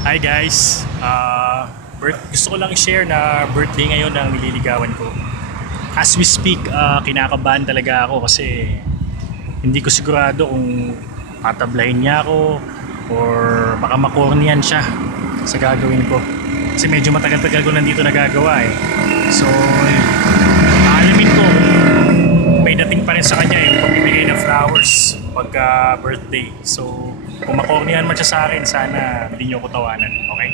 Hi guys, gusto ko lang i-share na birthday ngayon ng nililigawan ko. As we speak, kinakabahan talaga ako kasi hindi ko sigurado kung tatablahin niya ako or baka makornian siya sa gagawin ko. Kasi medyo matagal-tagal ko nandito nagagawa eh. So, alamin ko may dating pa rin sa kanya yung pagbibigay ng flowers pagka birthday. So, kung makornihan man siya sa akin, sana hindi niyo ko tawanan, okay?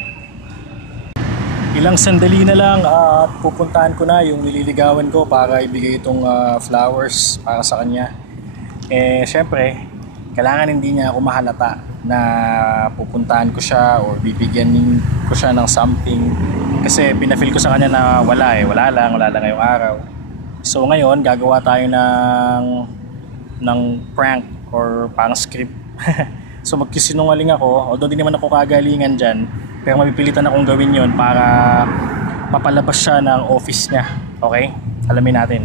Ilang sandali na lang at pupuntahan ko na yung nililigawan ko para ibigay itong flowers para sa kanya. Eh, syempre, kailangan hindi niya ako mahalata na pupuntahan ko siya or bibigyan ko siya ng something. Kasi pinafeel ko sa kanya na wala lang ngayong araw. So ngayon, gagawa tayo ng prank or pang script. So magkisinungaling ako, although di naman ako kagalingan dyan, pero mapipilitan akong gawin yon para mapalabas siya ng office niya. Okay? Alamin natin.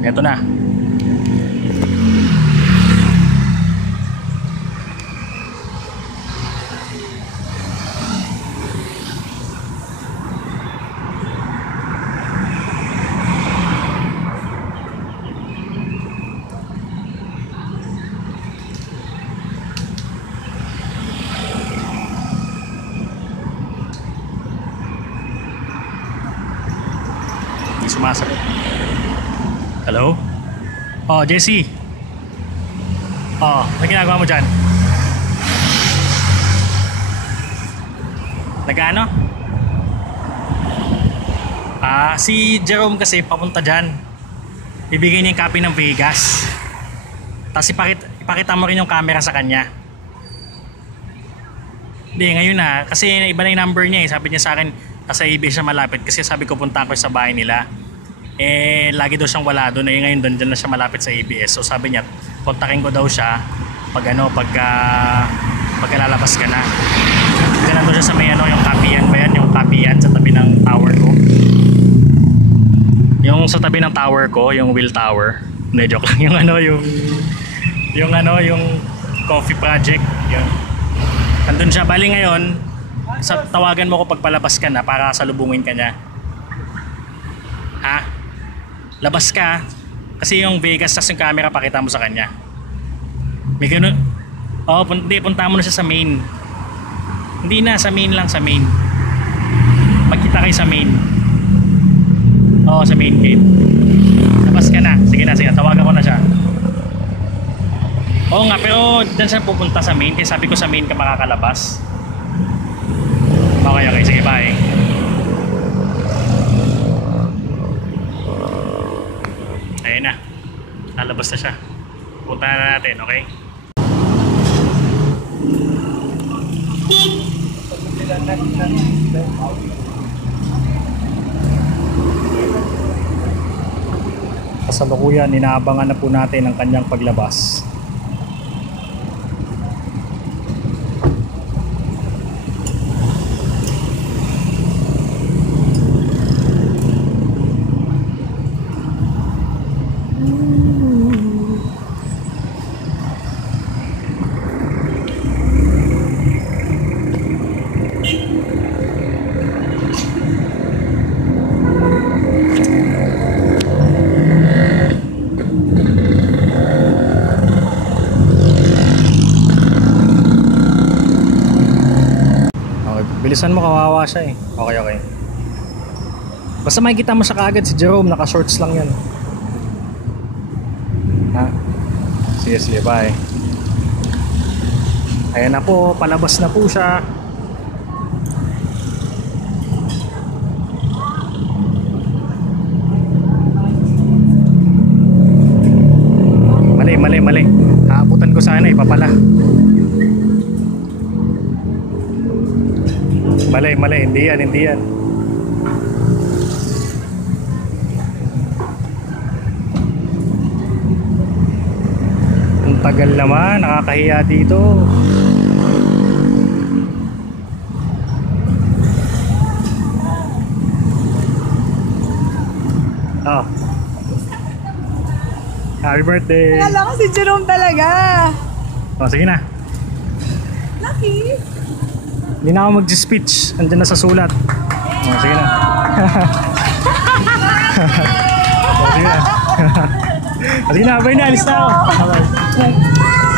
Eto na. Hindi sumasagot. Hello? Oh, Jessie. Oh, ano ginagawa mo dyan? Nag-ano? Si Jerome kasi papunta dyan. Bibigyan niya yung copy ng Vegas. Tapos ipakita mo rin yung camera sa kanya. Hindi, ngayon na. Kasi iba na yung number niya eh. Sabi niya sa akin, sa ABS siya malapit kasi sabi ko punta ko sa bahay nila. Eh lagi daw siyang wala doon, eh ngayon doon na siya malapit sa ABS. So sabi niya kontakin ko daw siya pagka lalabas ka na. Diyan na daw siya sa may yung Capian ba yan? Yung Capian sa tabi ng tower ko. Yung sa tabi ng tower ko, yung Will Tower. Hindi, joke lang. Yung coffee project. Yun. Nandun siya. Bali ngayon, tawagan mo ko pagpalabas ka na para salubungin ka niya. Ha? Labas ka. Kasi yung Vegas tas yung camera pakita mo sa kanya. May ganun. Oo, punta mo na siya sa main. Hindi na, sa main lang, sa main. Pagkita kayo sa main. Oo, sa main gate. Labas ka na. Sige na, tawagan ko na siya. Oo nga, pero dyan siya pupunta sa main. Kaya sabi ko sa main ka makakalabas. Okay, sige, bye. Ayun na. Lalabas na siya. Punta na natin, okay? Kasalukuyan, inaabangan na po natin ang kanyang paglabas. Bilisan mo, kawawa siya eh. Okay. Basta makikita mo siya kaagad si Jerome, naka shorts lang yan. Ha? Sige, bye. Ayan na po, palabas na po siya. Mali. Haabutan ko sana, ipapala. Mali, hindi yan. Ang tagal naman, nakakahiya dito. Oh. Happy birthday. Akala ko si Jerome talaga. Oh, sige na. Naku, Hindi na ako mag-speech. Andyan na sa sulat. Oh, sige na. Oh, sige na. Sige na, abay na. Alis na ako. Bye.